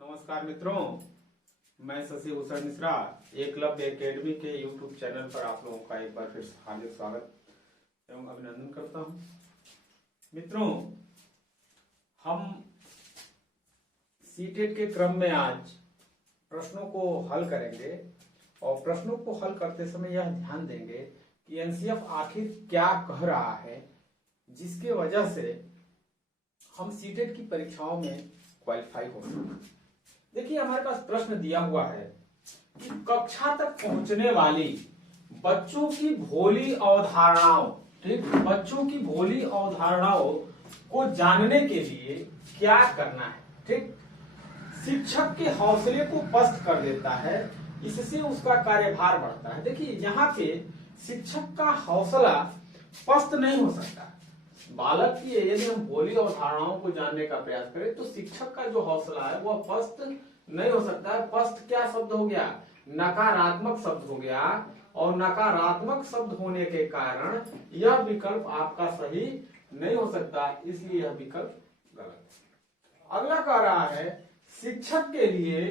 नमस्कार मित्रों, मैं शशि भूषण मिश्रा एकलव्य एकेडमी के यूट्यूब चैनल पर आप लोगों का एक बार फिर हार्दिक स्वागत एवं अभिनंदन करता हूं। मित्रों, हम सीटेट के क्रम में आज प्रश्नों को हल करेंगे और प्रश्नों को हल करते समय यह ध्यान देंगे कि एनसीएफ आखिर क्या कह रहा है, जिसके वजह से हम सीटेट की परीक्षाओं में क्वालिफाई हो सके। देखिए, हमारे पास प्रश्न दिया हुआ है कि कक्षा तक पहुंचने वाली बच्चों की भोली अवधारणाओं, ठीक, बच्चों की भोली अवधारणाओं को जानने के लिए क्या करना है। ठीक, शिक्षक के हौसले को पस्त कर देता है, इससे उसका कार्यभार बढ़ता है। देखिए, यहाँ पे शिक्षक का हौसला पस्त नहीं हो सकता। बालक की यदि हम भोली अवधारणाओं को जानने का प्रयास करें तो शिक्षक का जो हौसला है वह पस्त नहीं हो सकता है। पस्त क्या शब्द हो गया? नकारात्मक शब्द हो गया, और नकारात्मक शब्द होने के कारण यह विकल्प आपका सही नहीं हो सकता, इसलिए यह विकल्प गलत है। अगला कह रहा है शिक्षक के लिए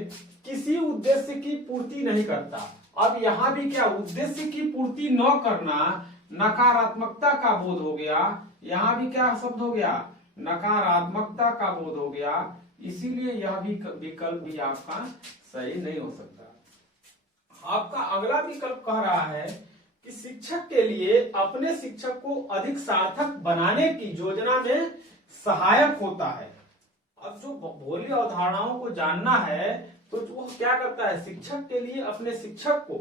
किसी उद्देश्य की पूर्ति नहीं करता। अब यहाँ भी क्या उद्देश्य की पूर्ति न करना नकारात्मकता का बोध हो गया। यहाँ भी क्या शब्द हो गया? नकारात्मकता का बोध हो गया, इसीलिए यह भी विकल्प भी आपका सही नहीं हो सकता। आपका अगला विकल्प कह रहा है कि शिक्षक के लिए अपने शिक्षक को अधिक सार्थक बनाने की योजना में सहायक होता है। अब जो भोली अवधारणाओं को जानना है तो वो क्या करता है? शिक्षक के लिए अपने शिक्षक को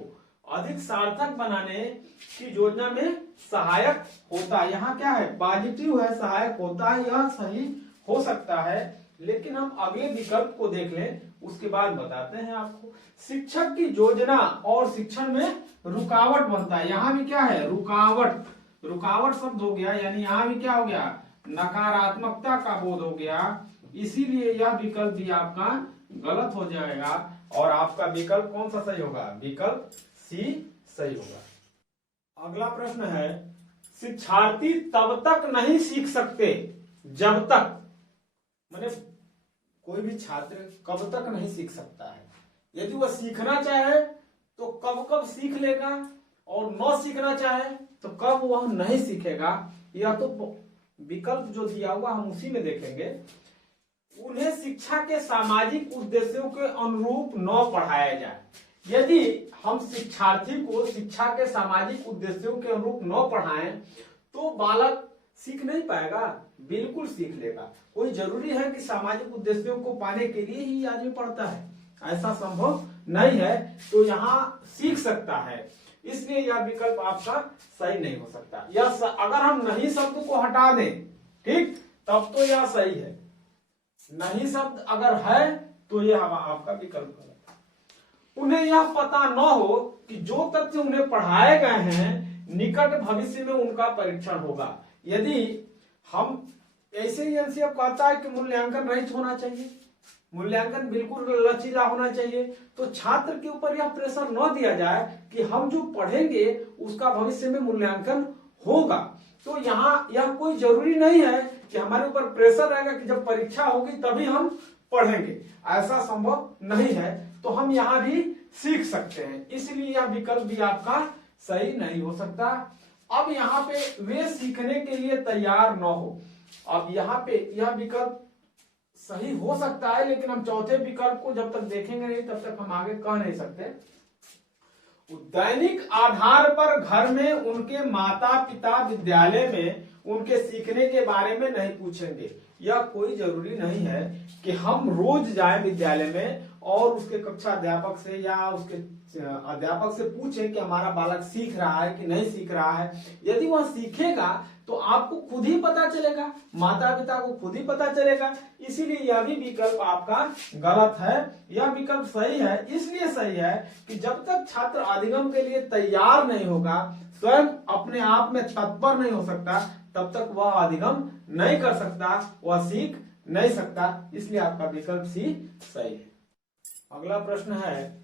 अधिक सार्थक बनाने की योजना में सहायक होता है। यहाँ क्या है? पॉजिटिव है, सहायक होता है, यह सही हो सकता है। लेकिन हम अगले विकल्प को देख लें, उसके बाद बताते हैं आपको। शिक्षक की योजना और शिक्षण में रुकावट बनता है। यहाँ भी क्या है? रुकावट, रुकावट शब्द हो गया, यानी यहाँ भी क्या हो गया? नकारात्मकता का बोध हो गया, इसीलिए यह विकल्प भी आपका गलत हो जाएगा और आपका विकल्प कौन सा सही होगा? विकल्प सी सही होगा। अगला प्रश्न है शिक्षार्थी तब तक नहीं सीख सकते जब तक, माने कोई भी छात्र कब तक नहीं सीख सकता है। यदि वह सीखना चाहे तो कब कब सीख लेगा, और न सीखना चाहे तो कब वह नहीं सीखेगा। यह तो विकल्प जो दिया हुआ हम उसी में देखेंगे। उन्हें शिक्षा के सामाजिक उद्देश्यों के अनुरूप न पढ़ाया जाए। यदि हम शिक्षार्थी को शिक्षा के सामाजिक उद्देश्यों के अनुरूप न पढ़ाएं तो बालक सीख नहीं पाएगा, बिल्कुल सीख लेगा। कोई जरूरी है कि सामाजिक उद्देश्यों को पाने के लिए ही आदमी पढ़ता है, ऐसा संभव नहीं है। तो यहाँ सीख सकता है, इसलिए यह विकल्प आपका सही नहीं हो सकता। यह अगर हम नहीं शब्द को हटा दें, ठीक, तब तो यह सही है। नहीं शब्द अगर है तो यह आपका विकल्प गलत है। उन्हें यह पता न हो कि जो तथ्य उन्हें पढ़ाए गए हैं निकट भविष्य में उनका परीक्षण होगा। यदि हम ऐसे ही एनसीएफ कहता है कि मूल्यांकन रहित होना चाहिए, मूल्यांकन बिल्कुल लचीला होना चाहिए, तो छात्र के ऊपर यह प्रेशर न दिया जाए कि हम जो पढ़ेंगे उसका भविष्य में मूल्यांकन होगा। तो यहाँ यह कोई जरूरी नहीं है कि हमारे ऊपर प्रेशर रहेगा कि जब परीक्षा होगी तभी हम पढ़ेंगे, ऐसा संभव नहीं है। तो हम यहाँ भी सीख सकते हैं, इसलिए यह विकल्प भी आपका सही नहीं हो सकता। अब यहाँ पे वे सीखने के लिए तैयार न हो। अब यहाँ पे यह विकल्प सही हो सकता है, लेकिन हम चौथे विकल्प को जब तक देखेंगे नहीं तब तक हम आगे कह नहीं सकते। दैनिक आधार पर घर में उनके माता पिता विद्यालय में उनके सीखने के बारे में नहीं पूछेंगे। यह कोई जरूरी नहीं है कि हम रोज जाएं विद्यालय में और उसके कक्षा अध्यापक से या उसके अध्यापक से पूछें कि हमारा बालक सीख रहा है कि नहीं सीख रहा है। यदि वह सीखेगा तो आपको खुद ही पता चलेगा, माता पिता को खुद ही पता चलेगा। इसीलिए यह भी विकल्प आपका गलत है। यह विकल्प सही है, इसलिए सही है कि जब तक छात्र अधिगम के लिए तैयार नहीं होगा, स्वयं अपने आप में तत्पर नहीं हो सकता, तब तक वह अधिगम नहीं कर सकता, वह सीख नहीं सकता। इसलिए आपका विकल्प सी सही है। अगला प्रश्न है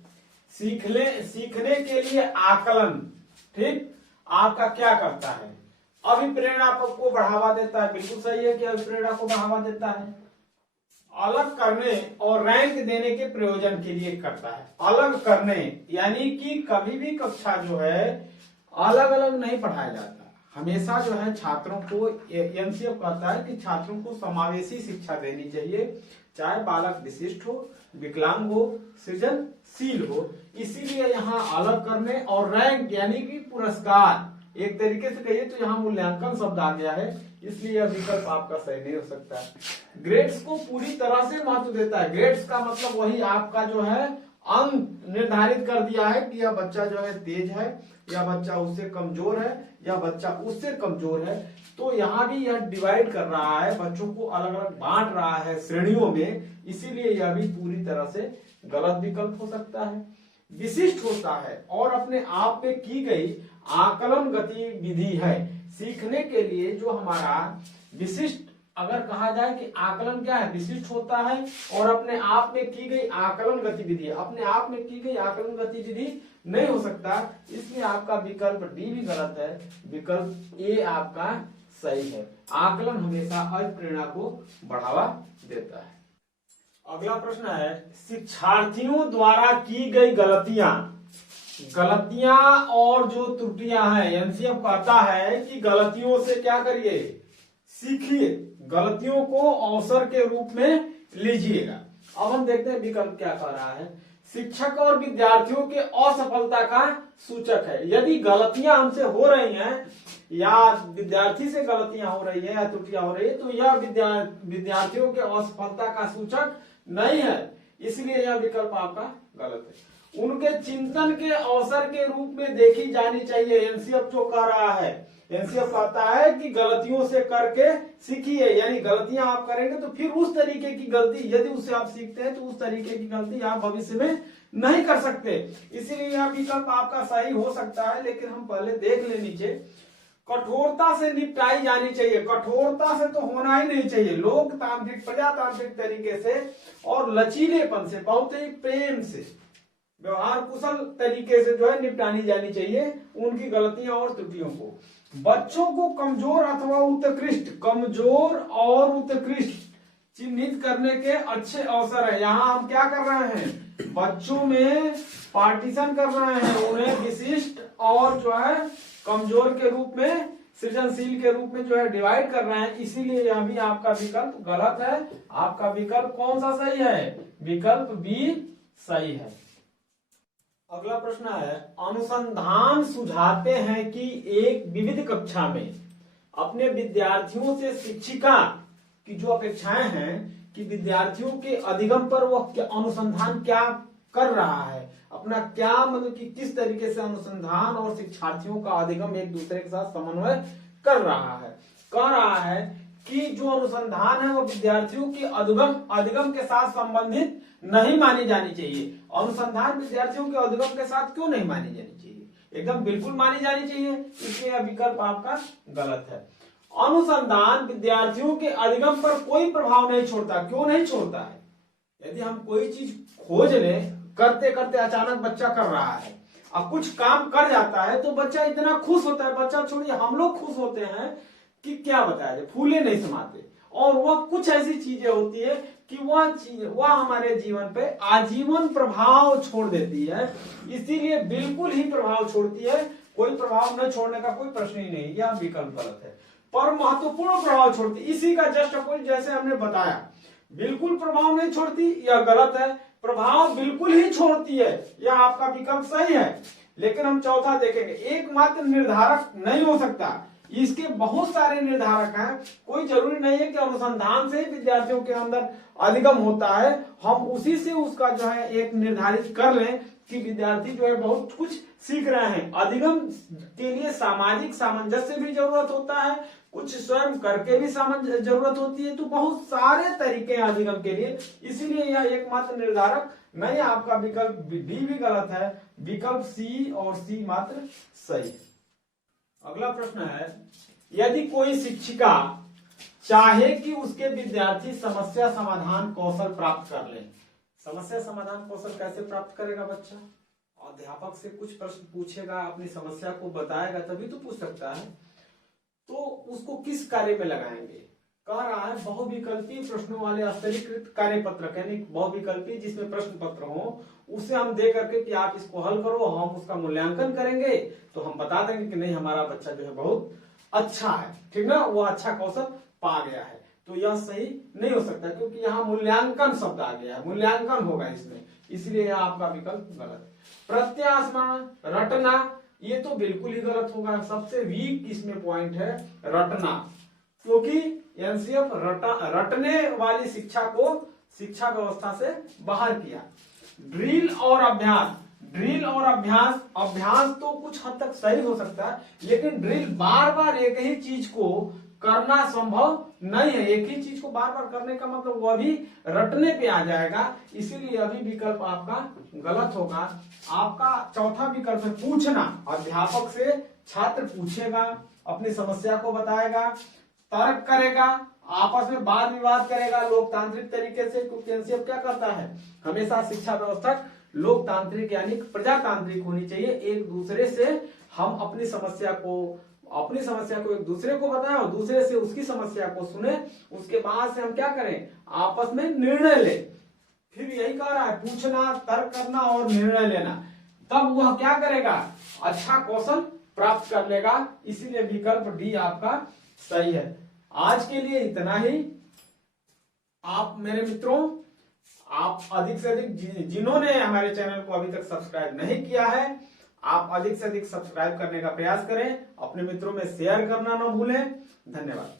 सीखने के लिए आकलन, ठीक, आपका क्या करता है? अभिप्रेरणा को बढ़ावा देता है, बिल्कुल सही है कि अभिप्रेरणा को बढ़ावा देता है। अलग करने और रैंक देने के प्रयोजन के लिए करता है। अलग करने यानी कि कभी भी कक्षा जो है अलग अलग नहीं पढ़ाया जाता, हमेशा जो है छात्रों को, एनसीएफ कहता है कि छात्रों को समावेशी शिक्षा देनी चाहिए, चाहे बालक विशिष्ट हो, विकलांग हो, सृजनशील हो। इसीलिए यहाँ अलग करने और रैंक यानी कि पुरस्कार, एक तरीके से कहिए तो यहाँ मूल्यांकन शब्द आ गया है, इसलिए यह विकल्प आपका सही नहीं हो सकता है। ग्रेड्स को पूरी तरह से महत्व देता है। ग्रेड्स का मतलब वही आपका जो है अंक निर्धारित कर दिया है कि यह बच्चा जो है तेज है, या बच्चा उससे कमजोर है, या बच्चा उससे कमजोर है। तो यहाँ भी यह डिवाइड कर रहा है, बच्चों को अलग अलग बांट रहा है श्रेणियों में, इसीलिए यह भी पूरी तरह से गलत विकल्प हो सकता है। विशिष्ट होता है और अपने आप में की गई आकलन गतिविधि है। सीखने के लिए जो हमारा विशिष्ट, अगर कहा जाए कि आकलन क्या है, विशिष्ट होता है और अपने आप में की गई आकलन गतिविधि, अपने आप में की गई आकलन गतिविधि नहीं हो सकता, इसलिए आपका विकल्प डी भी गलत है, विकल्प ए आपका सही है। आकलन हमेशा अल्पप्रेरणा को बढ़ावा देता है। अगला प्रश्न है, शिक्षार्थियों द्वारा की गई गलतियां और जो त्रुटियां हैं, एनसीएफ कहता है कि गलतियों से क्या करिए, सीखिए, गलतियों को अवसर के रूप में लीजिएगा। अब हम देखते हैं विकल्प क्या कह रहा है। शिक्षक और विद्यार्थियों के असफलता का सूचक है। यदि गलतियां हमसे हो रही हैं या विद्यार्थी से गलतियां हो रही है या त्रुटियां हो रही है, तो यह विद्यार्थियों के असफलता का सूचक नहीं है, इसलिए यह विकल्प आपका गलत है। उनके चिंतन के अवसर के रूप में देखी जानी चाहिए, एनसीएफ जो कह रहा है। एनसीएफ कहता है कि गलतियों से करके सीखिए, यानी गलतियां आप करेंगे तो फिर उस तरीके की गलती, यदि उससे आप सीखते हैं तो उस तरीके की गलती आप भविष्य में नहीं कर सकते, इसीलिए यह विकल्प आपका सही हो सकता है। लेकिन हम पहले देख ले नीचे, कठोरता से निपटाई जानी चाहिए। कठोरता से तो होना ही नहीं चाहिए, लोकतांत्रिक प्रजातांत्रिक तरीके से और लचीलेपन से, बहुत ही प्रेम से, व्यवहार कुशल तरीके से जो है निपटानी जानी चाहिए उनकी गलतियां और त्रुटियों को। बच्चों को कमजोर अथवा उत्कृष्ट, कमजोर और उत्कृष्ट चिन्हित करने के अच्छे अवसर है। यहाँ हम क्या कर रहे हैं, बच्चों में पार्टीशन कर रहे हैं, उन्हें विशिष्ट और जो है कमजोर के रूप में, सृजनशील के रूप में जो है डिवाइड कर रहे हैं, इसीलिए यह भी आपका विकल्प गलत है। आपका विकल्प कौन सा सही है, विकल्प बी सही है। अगला प्रश्न है, अनुसंधान सुझाते हैं कि एक विविध कक्षा में अपने विद्यार्थियों से शिक्षिका की जो अपेक्षाएं हैं कि विद्यार्थियों के अधिगम पर वह अनुसंधान क्या कर रहा है, अपना क्या मतलब कि किस तरीके से अनुसंधान और शिक्षार्थियों का अधिगम एक दूसरे के साथ समन्वय कर रहा है। कह रहा है कि जो अनुसंधान है वो विद्यार्थियों की अधिगम के साथ संबंधित नहीं मानी जानी चाहिए। अनुसंधान विद्यार्थियों के अधिगम के साथ क्यों नहीं मानी जानी चाहिए, एकदम बिल्कुल मानी जानी चाहिए, इसलिए यह विकल्प आपका गलत है। अनुसंधान विद्यार्थियों के अधिगम पर कोई प्रभाव नहीं छोड़ता। क्यों नहीं छोड़ता है, यदि हम कोई चीज खोज लें, करते करते अचानक बच्चा कर रहा है, अब कुछ काम कर जाता है तो बच्चा इतना खुश होता है, बच्चा छोड़िए हम लोग खुश होते हैं कि क्या बताया जाए, फूले नहीं समाते, और वह कुछ ऐसी चीजें होती है कि वह हमारे जीवन पे आजीवन प्रभाव छोड़ देती है, इसीलिए बिल्कुल ही प्रभाव छोड़ती है, कोई प्रभाव न छोड़ने का कोई प्रश्न ही नहीं, यह विकल्प गलत है। पर महत्वपूर्ण प्रभाव छोड़ती, इसी का जस्ट अपोजिट जैसे हमने बताया, बिल्कुल प्रभाव नहीं छोड़ती, यह गलत है, प्रभाव बिल्कुल ही छोड़ती है, यह आपका विकल्प सही है। लेकिन हम चौथा देखेंगे, एकमात्र निर्धारक नहीं हो सकता, इसके बहुत सारे निर्धारक हैं, कोई जरूरी नहीं है कि अनुसंधान से ही विद्यार्थियों के अंदर अधिगम होता है, हम उसी से उसका जो है एक निर्धारित कर लें कि विद्यार्थी जो है बहुत कुछ सीख रहे हैं। अधिगम के लिए सामाजिक सामंजस्य भी जरूरत होता है, कुछ स्वयं करके भी जरूरत होती है, तो बहुत सारे तरीके हैं अधिगम के लिए, इसीलिए यह एकमात्र निर्धारक नहीं। आपका विकल्प डी भी गलत है, विकल्प सी और सी मात्र सही। अगला प्रश्न है, यदि कोई शिक्षिका चाहे कि उसके विद्यार्थी समस्या समाधान कौशल प्राप्त कर ले, समस्या समाधान कौशल कैसे प्राप्त करेगा बच्चा, अध्यापक से कुछ प्रश्न पूछेगा, अपनी समस्या को बताएगा तभी तो पूछ सकता है, तो उसको किस कार्य में लगाएंगे, कह रहा है बहुविकल्पी प्रश्नों वाले स्तरीकृत कार्य पत्रक, यानी बहुविकल्पी जिसमें प्रश्न पत्र हो, उसे हम दे करके कि आप इसको हल करो, हम उसका मूल्यांकन करेंगे, तो हम बता देंगे कि नहीं हमारा बच्चा जो है बहुत अच्छा है, ठीक ना, वो अच्छा कौशल पा गया है। तो यह सही नहीं हो सकता क्योंकि यहाँ मूल्यांकन शब्द आ गया है, मूल्यांकन होगा इसमें, इसलिए यह आपका विकल्प गलत है। प्रत्यास्मरण, रटना, ये तो बिल्कुल ही गलत होगा। सबसे वीक इसमें पॉइंट है रटना, क्योंकि एनसीएफ रटने वाली शिक्षा को शिक्षा व्यवस्था से बाहर किया। ड्रिल और अभ्यास, ड्रिल और अभ्यास, अभ्यास तो कुछ हद तक सही हो सकता है, लेकिन ड्रिल बार बार एक ही चीज को करना संभव नहीं है। एक ही चीज को बार बार करने का मतलब वह भी रटने पे आ जाएगा, इसीलिए अभी विकल्प आपका गलत होगा। आपका चौथा विकल्प है पूछना, अध्यापक से छात्र पूछेगा, अपनी समस्या को बताएगा, तर्क करेगा, आपस में वाद विवाद करेगा लोकतांत्रिक तरीके से, क्योंकि एनसीएफ क्या करता है, हमेशा शिक्षा व्यवस्था लोकतांत्रिक यानी प्रजातांत्रिक होनी चाहिए। एक दूसरे से हम अपनी समस्या को एक दूसरे को बताएं और दूसरे से उसकी समस्या को सुने, उसके बाद से हम क्या करें, आपस में निर्णय ले। फिर यही कह रहा है पूछना, तर्क करना और निर्णय लेना, तब वह क्या करेगा, अच्छा कौशल प्राप्त कर लेगा। इसीलिए विकल्प डी आपका सही है। आज के लिए इतना ही। आप मेरे मित्रों, आप अधिक से अधिक जिन्होंने हमारे चैनल को अभी तक सब्सक्राइब नहीं किया है, आप अधिक से अधिक सब्सक्राइब करने का प्रयास करें, अपने मित्रों में शेयर करना न भूलें। धन्यवाद।